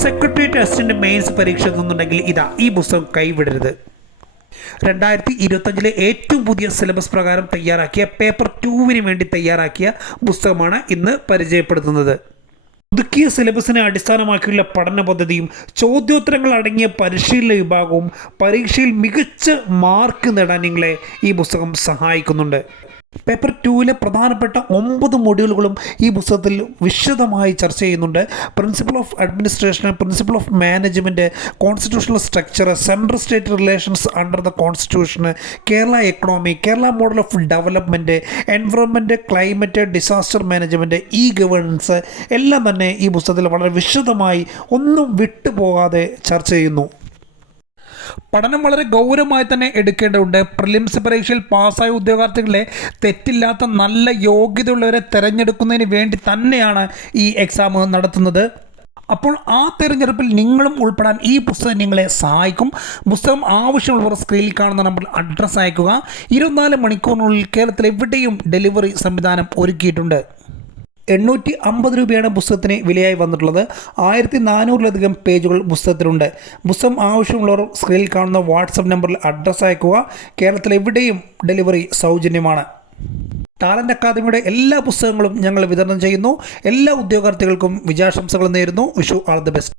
Secretariat assistant mains പരീക്ഷ എന്നുണ്ടെങ്കിൽ ഈ പുസ്തകം കൈവിടരുത്. 2025 ഏറ്റവും പുതിയ സിലബസ് പ്രകാരം തയ്യാറാക്കിയ പേപ്പർ 2 വേണ്ടി തയ്യാറാക്കിയ പുസ്തകമാണ് ഇന്ന് പരിചയപ്പെടുത്തുന്നത്. പുതുക്കിയ സിലബസിനെ അടിസ്ഥാനമാക്കിയുള്ള പഠന പദ്ധതിയും ചോദ്യോത്തരങ്ങൾ അടങ്ങിയ പരിശീലന വിഭാഗവും പരീക്ഷയിൽ മികച്ച മാർക്ക് നേടാൻ നിങ്ങളെ ഈ പുസ്തകം സഹായിക്കുന്നുണ്ട്. പേപ്പർ 2 പ്രധാനപ്പെട്ട 9 മൊഡ്യൂളുകളും ഈ പുസ്തകത്തിൽ വിശദമായി ചർച്ച ചെയ്യുന്നുണ്ട്. Principle of administration, principle of management, constitutional structure, central state relations under the constitution, Kerala economy, Kerala model of development, environment, climate, disaster management, governance എല്ലാം തന്നെ ഈ പുസ്തകത്തിൽ വളരെ വിശദമായി ഒന്നും വിട്ടുപോകാതെ ചർച്ച ചെയ്യുന്നു. പഠനം വളരെ ഗൗരവമായി തന്നെ എടുക്കേണ്ടതുണ്ട്. പ്രിലിംസ് പരീക്ഷയിൽ പാസ്സായ ഉദ്യോഗാർത്ഥികളെ തെറ്റില്ലാത്ത നല്ല യോഗ്യതയുള്ളവരെ തിരഞ്ഞെടുക്കുന്നതിന് വേണ്ടി തന്നെയാണ് ഈ എക്സാം നടത്തുന്നത്. അപ്പോൾ ആ തിരഞ്ഞെടുപ്പിൽ നിങ്ങളും ഉൾപ്പെടാൻ ഈ പുസ്തകം നിങ്ങളെ സഹായിക്കും. പുസ്തകം ആവശ്യമുള്ളവർ സ്ക്രീനിൽ കാണുന്ന നമ്പറിൽ അഡ്രസ്സ് അയക്കുക. 24 മണിക്കൂറിനുള്ളിൽ കേരളത്തിൽ എവിടെയും ഡെലിവറി സംവിധാനം ഒരുക്കിയിട്ടുണ്ട്. 850 രൂപയാണ് പുസ്തകത്തിന് വിലയായി വന്നിട്ടുള്ളത്. 1400-ലധികം പേജുകൾ പുസ്തകത്തിലുണ്ട്. പുസ്തകം ആവശ്യമുള്ളവർ സ്ക്രീനിൽ കാണുന്ന വാട്സപ്പ് നമ്പറിൽ അഡ്രസ്സ് അയക്കുക. കേരളത്തിൽ എവിടെയും ഡെലിവറി സൗജന്യമാണ്. ടാലൻ്റ് അക്കാദമിയുടെ എല്ലാ പുസ്തകങ്ങളും ഞങ്ങൾ വിതരണം ചെയ്യുന്നു. എല്ലാ ഉദ്യോഗാർത്ഥികൾക്കും വിജയാശംസകൾ നേരുന്നു. Vishu all the best.